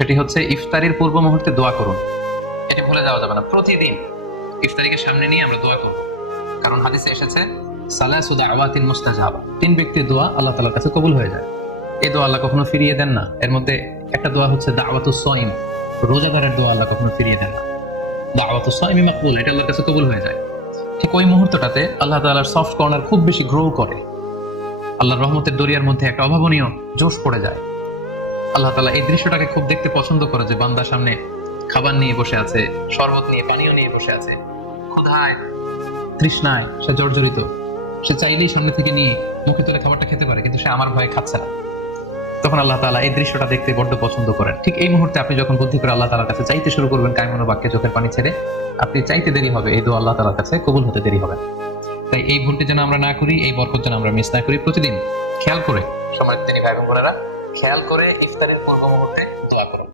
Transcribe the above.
সেটি হচ্ছে ইফতারির পূর্ব মুহূর্তে দোয়া করুন। এটা ভুলে যাওয়া যাবে না। প্রতিদিন ইফতারিকে সামনে নিয়ে আমরা দোয়া করব, কারণ হাদিসে এসেছে সালাসু দাওয়াতিন মুস্তাজাবা, 3 ব্যক্তির দোয়া আল্লাহ তাআলার কাছে কবুল হয়ে যায়। এই দোয়া আল্লাহ কখনো ফিরিয়ে দেন না। এর মধ্যে একটা দোয়া হচ্ছে দাওয়াতুস সাইম, রোজাদারের দোয়া আল্লাহ কখনো ফিরিয়ে দেন না। দাওয়াতুস সাইমি মাকবুল, এটা আল্লাহর কাছে কবুল হয়ে যায়। ঠিক ওই মুহূর্তটাতে আল্লাহ তাআলার সফট কর্নার খুব বেশি গ্রো করে, আল্লাহর রহমতের দরিয়ার মধ্যে একটা অভাবনীয় জোশ পড়ে যায়। আল্লাহ তাআলা এই দৃশ্যটাকে খুব দেখতে পছন্দ করে যে বান্দার সামনে খাবার নিয়ে বসে আছে, শরবত নিয়ে, পানীয় নিয়ে বসে আছে, ক্ষুধায় তৃষ্ণায় সে জর্জরিত, সে চাইলেই সামনে থেকে নিয়ে মুখে তুলে খাবারটা খেতে পারে, কিন্তু সে আমার ভয়ে খাচ্ছে না। তখন আল্লাহ তাআলা এই দৃশ্যটা দেখতে বড্ড পছন্দ করেন। ঠিক এই মুহূর্তে আপনি যখন বুদ্ধি করে আল্লাহ তাআলার কাছে চাইতে শুরু করবেন, কায়মনো বাক্যে চোখের পানি ছেড়ে, আপনি চাইতে দেরি হবে, এই দোয়া আল্লাহ তাআলার কাছে কবুল হতে দেরি হবে। তাই এই ভুলটি যেন আমরা না করি, এই বরকত যেন আমরা মিস না করি। প্রতিদিন খেয়াল করে, সম্মানিত দিনী ভাই বোনেরা, খেয়াল করে ইফতারের পূর্ব মুহূর্তে দোয়া করুন।